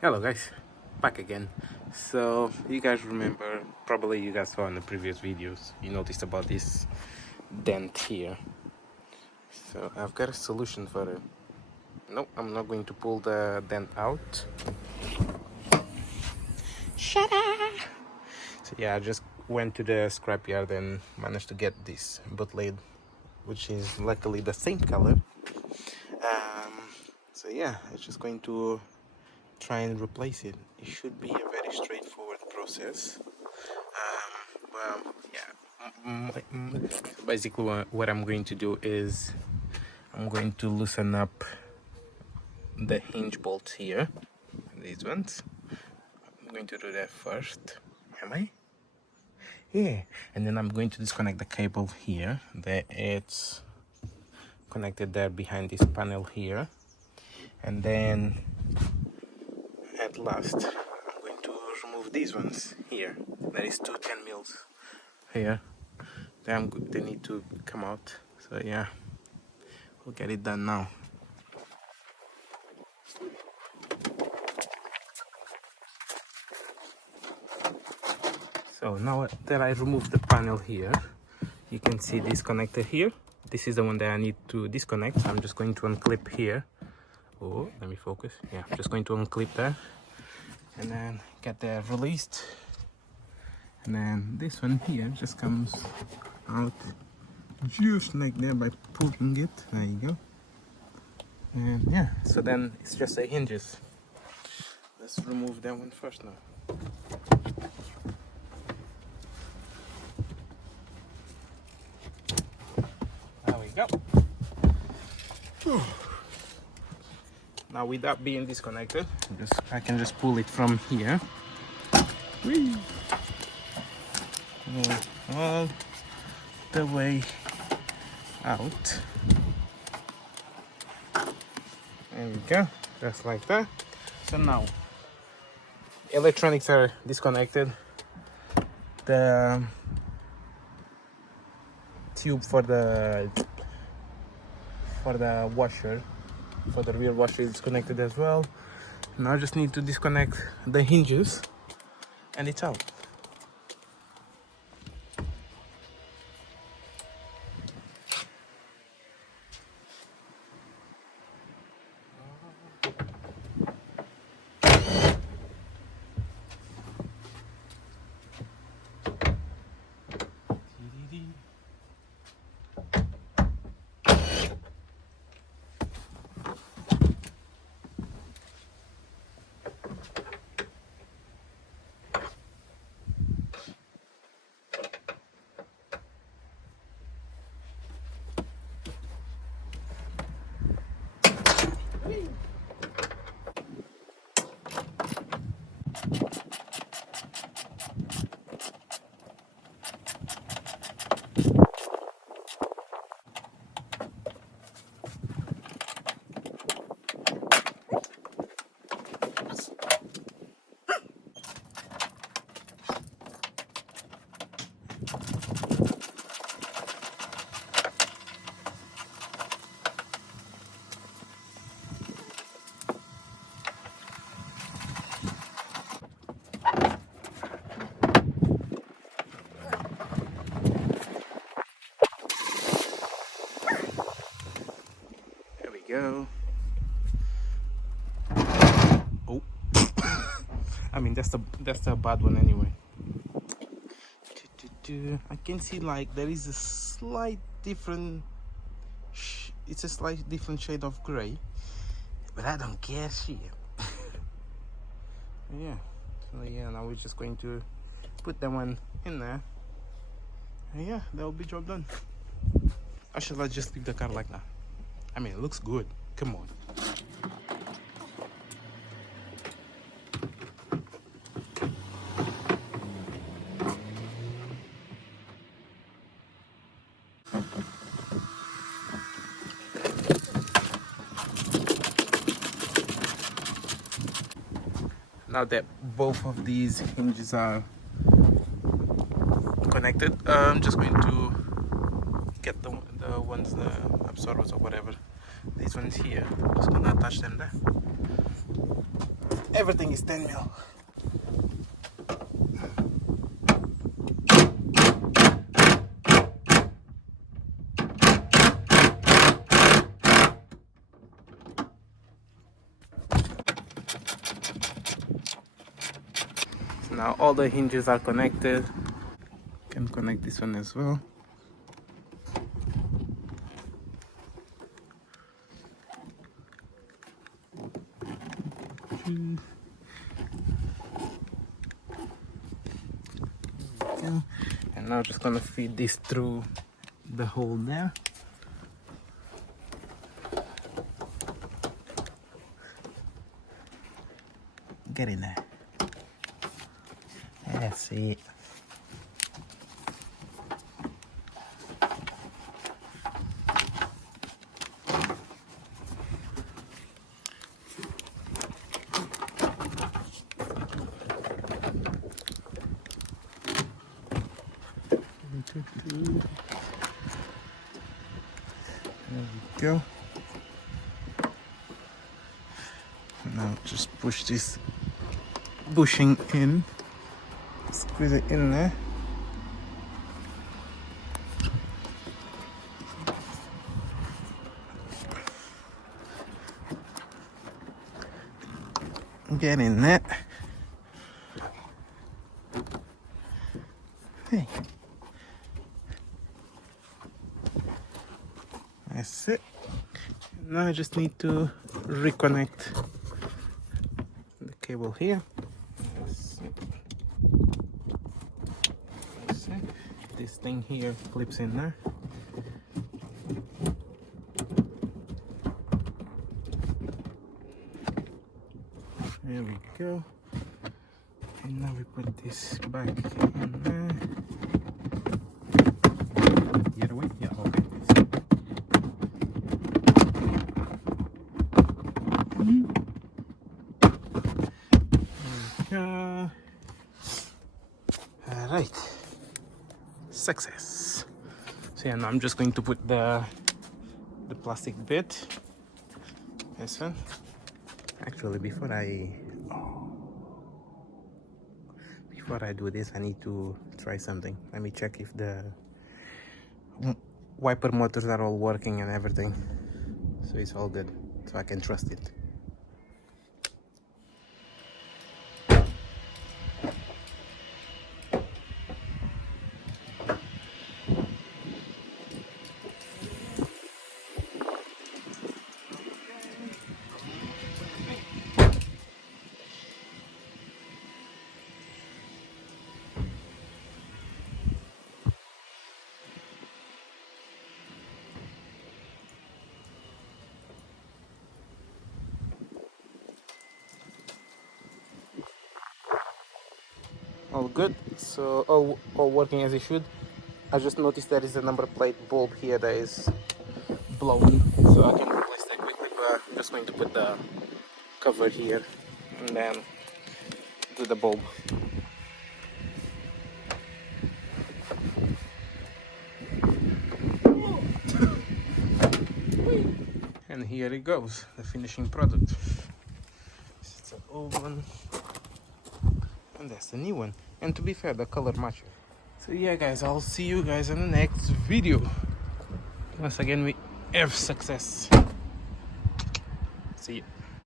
Hello guys, back again. So you guys remember, probably you guys saw in the previous videos, you noticed about this dent here. So I've got a solution for it. Nope, I'm not going to pull the dent out. Shut up! So yeah, I just went to the scrapyard and managed to get this bootleg, which is luckily the same color. So yeah, I'm just going to try and replace it. It should be a very straightforward process. Well, yeah. Basically, what I'm going to do is I'm going to loosen up the hinge bolts here, these ones. I'm going to do that first. Am I? Yeah. And then I'm going to disconnect the cable here. That it's connected there behind this panel here. And then at last, I'm going to remove these ones here. There is two 10 mils here. They need to come out. So yeah, we'll get it done now. So now that I removed the panel here, you can see this connector here. This is the one that I need to disconnect. I'm just going to unclip here. Oh, let me focus. Yeah, I'm just going to unclip that and then get that released. And then this one here just comes out just like that by pulling it. There you go. And yeah, so then it's just the hinges. Let's remove that one first now. There we go. Whew. Now with that being disconnected, I can just pull it from here. Whee! All the way out. There we go, just like that. So now electronics are disconnected. The tube for the washer, for the rear washer, is disconnected as well. Now I just need to disconnect the hinges and it's out. Go. Oh, I mean that's the bad one anyway. I can see like there is a slight different. It's a slight different shade of gray, but I don't care shit. Yeah. So yeah, now we're just going to put that one in there. And yeah, that will be job done. Or shall I just leave the car like that? I mean, it looks good. Come on. Now that both of these hinges are connected, I'm just going to get the ones, the absorbers or whatever, these ones here. I'm just gonna attach them there. everything is 10 mil. So now all the hinges are connected. Can connect this one as well. And now just gonna feed this through the hole there. Get in there. That's it. There we go. Now just push this bushing in, squeeze it in there. Get in there. Hey. That's it. Now I just need to reconnect the cable here. That's it. This thing here clips in there. There we go. And now we put this back in there. Get away? Yeah, okay. Alright, success. So yeah, now I'm just going to put the plastic bit. This one. Actually, before I do this, I need to try something. Let me check if the wiper motors are all working and everything. So it's all good, so I can trust it. All good, so all working as it should. I just noticed there is a number plate bulb here that is blown, so I can replace that quickly, but I'm just going to put the cover here and then do the bulb. And here it goes, the finishing product. It's an old one. And that's the new one, and to be fair, the color matches. So yeah guys, I'll see you guys in the next video. Once again, we have success.